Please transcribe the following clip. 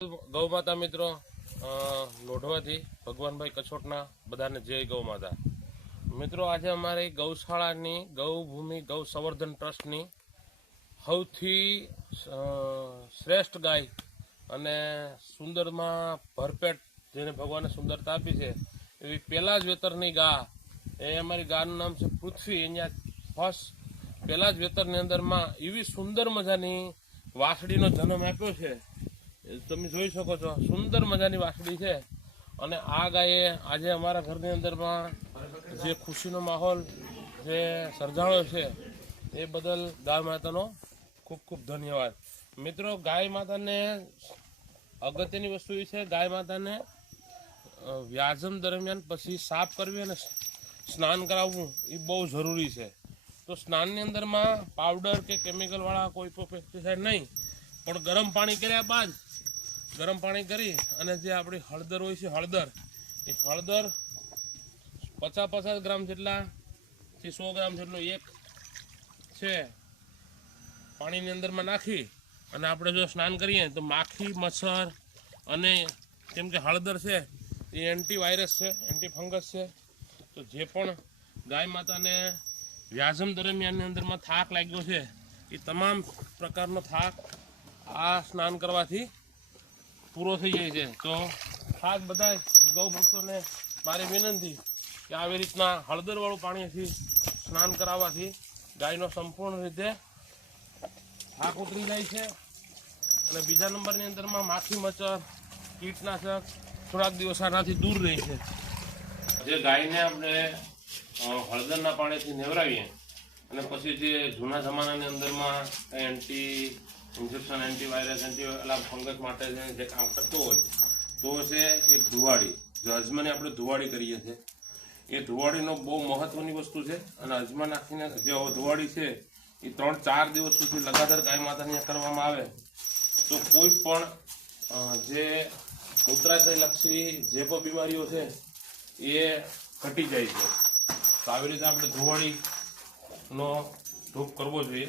गौ माता मित्रों लोढ़वाथी भगवानभाई कछोटना बधाने जय गौ माता। मित्रों आज अमारी गौशाळानी गौभूमि गौ संवर्धन ट्रस्टनी सौथी श्रेष्ठ गाय अने सुंदरमा भरपेट जेने भगवाने सुंदरता आपी छे एवी पहेला ज वेतरनी गा ए अमारी गानुं नाम छे पृथ्वी। अहींया फर्स्ट पहेला ज वेतरनी अंदरमां एवी सुंदर मजानी वासळीनो जन्म आप्यो छे। તમે જોઈ શકો છો સુંદર મજાની વાસળી છે અને આ ગાયે આજે અમારા ઘરની અંદરમાં જે ખુશીનો માહોલ જે સર્જાયો છે એ બદલ ગાય માતાનો ખૂબ ખૂબ ધન્યવાદ। મિત્રો ગાય માતાને અગત્યની વસ્તુ એ છે ગાય માતાને વ્યાજમ દરમિયાન પછી સાફ કરવી અને સ્નાન કરાવવું એ બહુ જરૂરી છે। તો સ્નાનની અંદરમાં પાવડર કે કેમિકલવાળા કોઈ પણ પેસ્ટિસાઇડ નહીં પણ ગરમ પાણી કર્યા બાદ गरम पानी करी अने जे आपणी हळदर होय छे हळदर ए हळदर 50-50 ग्राम जेटला थी 100 ग्राम जेटलो एक छे पाणीनी अंदरमां नाखी अने आपणे जो स्नान करीए तो माखी मच्छर अने केम के हळदर छे ए एंटीवायरस छे एंटी फंगस छे। तो जे पण गाय माताने व्याजम दरमियान अंदरमां थाक लाग्यो छे ए तमाम प्रकारनो थाक आ स्नान करवाथी पूरो थी जाए। तो खास बधा गौ भक्तों ने मारी विनंती कि આવી રીતના હળદરવાળું પાણીથી સ્નાન કરાવવાથી ગાયનો સંપૂર્ણ રીતે થાક ઉતરી જાય છે અને બીજા નંબરની અંદરમાં માખી મચ્છર કીટનાશક થોડાક દિવસ આનાથી દૂર રહે છે। જે ગાયને આપણે હળદરના પાણીથી નેવરાવીએ અને પછી જે જૂના જમાનાની અંદરમાં anti injection antivirus anti fungus माटे जे काम करतो होय तो छे एक धुवाड़ी जो अजमाने आपणे धुवाड़ी करीए छे ए धुवाड़ीनो बहु महत्वनी वस्तु छे अने अजमा नाखीने जे धुवाड़ी छे ए 3-4 दिवस सुधी लगातार गाय माताने करवामां आवे तो कोई पण जे मूत्राशय लक्षी जे पण बीमारीओ छे ए घटी जाय छे। तो આવી રીતે આપણે ધુવાડીનો ધૂપ કરવો જોઈએ।